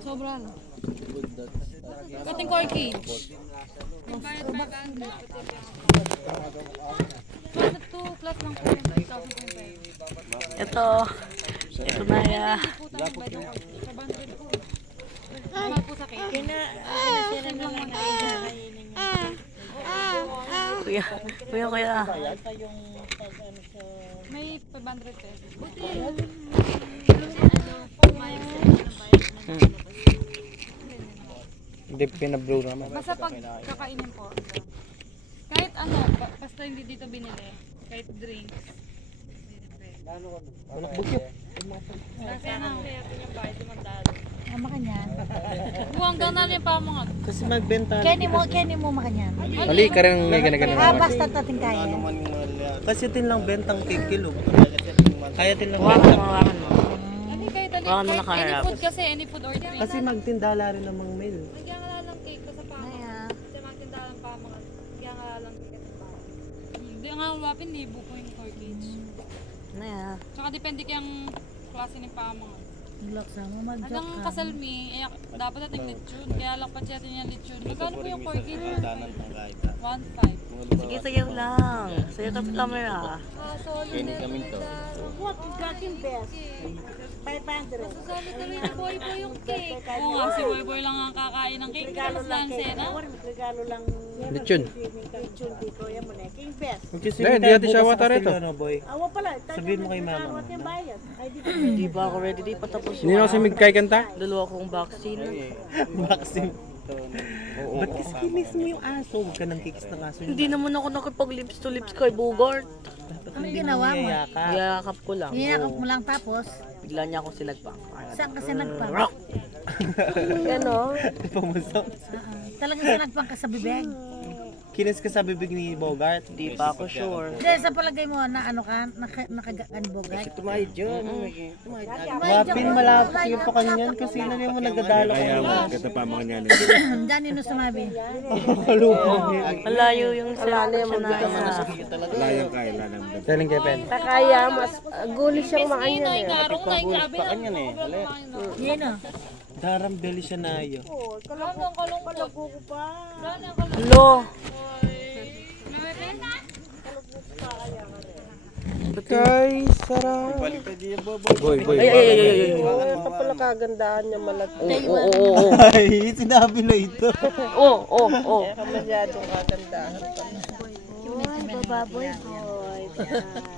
Sobra na. Kating core cage. 2 plus lang po yung 3,000. Ito na ya. Kuya. May 500 pesos. Hindi pinablow naman. Basta pag kakainin po. Kahit ano, basta hindi dito binili. Kahit drinks. Walang bugyo. Kasi ano, Makanyan. buwang daw na rin pa mga. Kasi magbenta. Kenny mo makanyan. Mali ka rin may ganagana. Basta tating kaya. Kasi tin lang bentang kikilo. Kaya tin lang Wakan mo. Ano kahit ano, Baka mo kahit nakaharap. any food kasi, any food or drink. Kasi magtindala rin ng mga mail. Kaya nga lang cake ko sa pamang. Kasi magtinda lang pa mga. Kaya nga lang cake sa pamang. Hindi nga wapin, libo po yung core cage. Na ya. Tsaka depende kayang klase ng pamang. Laksa mo mag-joke Hanggang ka. kasalmi, eh, dapat natin lechon. Kaya lang pa natin yung lechon. Magkano po yung core cage? 1.5. Sige, sayaw lang. Sayaw ka sa camera. Kini kami to. What you got in best? 500. Susali tuloy ni Boy Boy yung cake. Oo nga, si Boy Boy lang ang kakain ng cake. Mas lansena. Regalo lang. Lechon. Lechon dito. Yan mo na. King best. Hindi natin siya wata rito. Awa pala. Sabihin mo kay mama. What yung bayad? Ay, di ba? Hindi ba ako ready? Di pa tapos Hindi na kasi magkay kanta. Dalawa kong vaccine. Vaccine. Ba't kasi kinis mo yung aso? Huwag ka nang kikis ng aso. Hindi naman ako nakipag lips to lips kay Bogart. Anong ginawa mo? Yakap ko lang. Niyakap mo lang tapos? Bigla niya akong sinagpang. Saan kasi nagpang? Ano? Pamusok. Talagang sinagpang ka sa bibig? Kinis ka sa bibig ni Bogart. Di pa ako sure. Hindi, sa palagay mo na ano ka, nakagaan bogart? Tumayad yun. Mapin malapit yung pa kanyan kasi na niya mo nagadala ka naman. Dani no sumabi. Malayo yung sa siya na. Galing kay Ben. Kaya mas gulis siyang makanyan eh. Ngarong na yung grabe na. Yan o. Darang beli siya na ayo. Hanggang kalungkot. Lo. Guys, sarap. Boy. Ay. Kapala kagandahan niya malaki. Oo. Ay, sinabi na ito. Oo. Masyadong kagandahan. Baboy.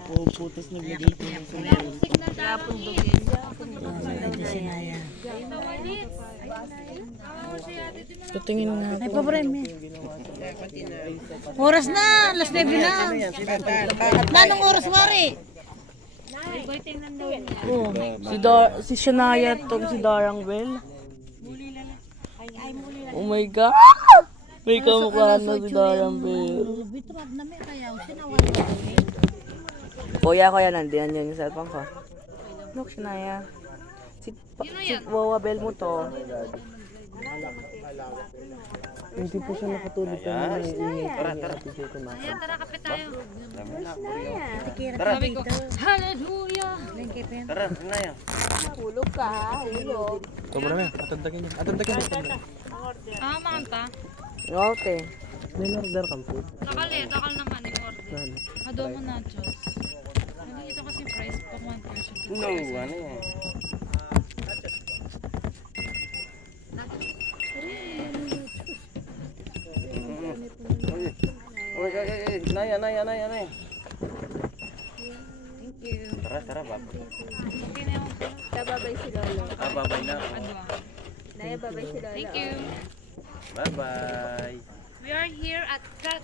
Puputos na bigay ko. Tutingin nga. Ay, paborem eh. Oras na, alas 9 na. Nanong oras mari? Si Shania tong si Darang Bell. Oh my God! May kamukha na si Darang Bell. Bitrab na may kaya sinawan. Kuya, nandiyan yung cellphone ko. Look, Shania. Si Wawa Bell mo to. Hindi po siya nakatulog kanina yung ingay. Tara, kapit tayo. Sabi ko, Hallelujah! Tara, na yan. hulog ka ha, hulog. Ito mo naman, atandagin niya. Atandagin niya. Makanta. Okay. May order kang food. Takal naman yung order. Adobo nachos. Hindi ito kasi price pag 1 person. No, ano yan? Naya. Thank you. Tara, baba. Okay na yung Babay si Lolo. Babay na. adwa. Naya, babay si Lolo. Thank you. Bye-bye. We are here at Cat.